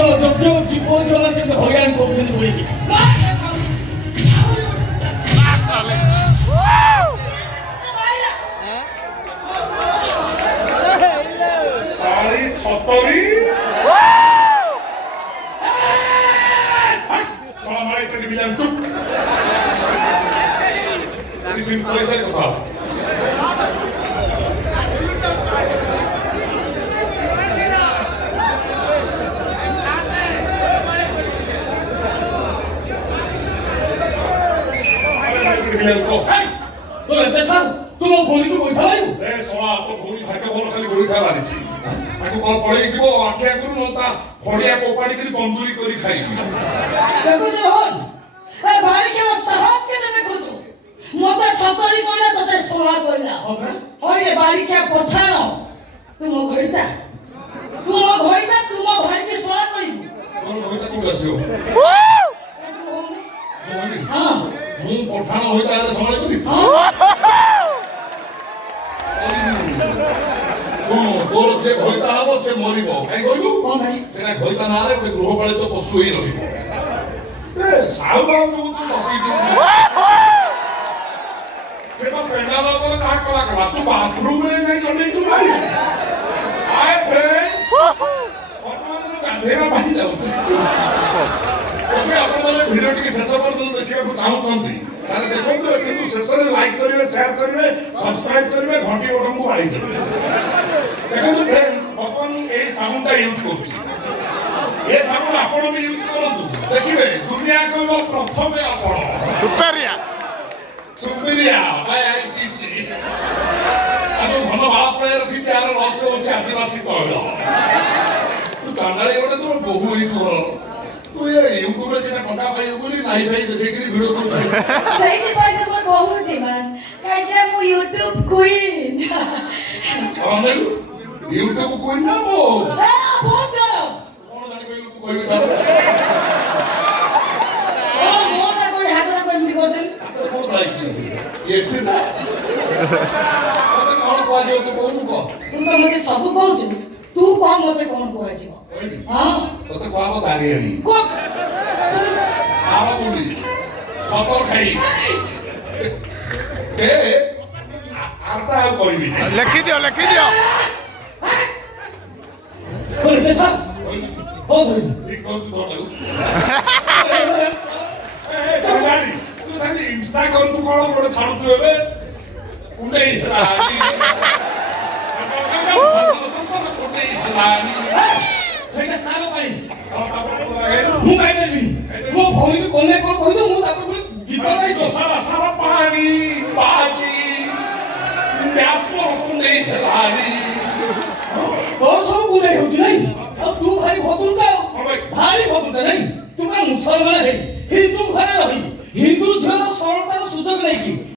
ତମ ଯୋଗ୍ୟ ଯୁବ ଝିଅ କେମିତି ହଇରାଣ କରୁଛନ୍ତି ବୋଳିକି साड़ी छतरी साला मारे इतने बिलान चुप इस इनको ऐसा ही कथा बिलान को तो रहते सास तुम भोली को गोइठा मारिबु ए सोना तो भूली भाग्य बोल खाली गोइठा मारिची ताको कल पळेई जीवो आठिया गुरु नता खड़िया कोपाड़ी करी तंदूरी करी खाइबी देखो जरहन ए भारी खेल साहस के ने देखो मते छतरी कोइला तते सोला कोइला होइले बारी क्या पठानो तुम घइता तुम भाई की सोला कोइबू तोर घइता को बसियो हां मु पठाण होइता रे संभाळ करी तोर जे घइता हबो से मरिबो काई कहिबू कोन भाई सेना घइता ना रे गृह पालित पशु ही रहिबो ए साउबाउ जो तू नपी जो सेना पेंडाल पर का कला तू बाथरूम रे नहीं चले छु भाई आए फ्रेंड्स वर्तमान में गाधेवा भाई जाउछि ओके आपण माने वीडियो टिके शेष पर्यंत देखिबा को चाहउछंती ताले देखंतु किंतु शेष रे लाइक करिवे शेयर करिवे सब्सक्राइब करिवे घंटी बटन को बाड़ी देबे देखंतु फ्रेंड्स वर्तमान ए साउंडटा यूज करूछि ए साउंड आपण भी यूज करंतु देखिबे दुनिया को प्रथमे आपण सुपीरिया बाय आईटीसी आनो घन बाळ प्लेयर रखि चार रहस्य होछि आदिवासी तैल तू कांडाळे गोटे तोर बहु होई छोर तू ये यूट्यूब रे जेटा टका पाइयो बोली नाही भाई देखिकरी वीडियो करू सही नी पाइ तमर बहु जीवन काई के मु यूट्यूब क्वीन अने यूट्यूब क्वीन ना मो ए बहुत कोन जानि कहलु तू कहबी तार ओ मोटा कोई हातरा कोई एमती कर देली तो कोन लाइक ये ठीक है मते कोन पाजो तू कोन को तू तो मते सब कहू तू कह मते कोन कहजिबो हां तते कहबो दारियानी को आवा बोली छतर खाई ए आरता कहबी लिखि दियो तो रहते सास ओ धरी ठीक कहू तू लागू ए गाड़ी तू साली इंस्टा करू तू कोन गोटे छाडू छु एबे कुंडई हलानी कुंडई हलानी ସେଇଟା ସାଗ ପାଇଁ और तापर लागे ମୁଁ ଗାଇ ପାରିବିନି ମୋ ଭଉଣୀକୁ କନ୍ୟା କଣ କହିଦଉ ମୁଁ ତାକୁ ପୁଣି ଗୀତ ଗାଇ तो सारा सारा पानी बाजी प्यासो कुंडई हलानी ତୋର ସବୁ ଗୁଣ୍ଡାଇ ହେଉଛି ନାଇଁ ଆଉ ତୁ ଭାରି ଭଦୁରଟା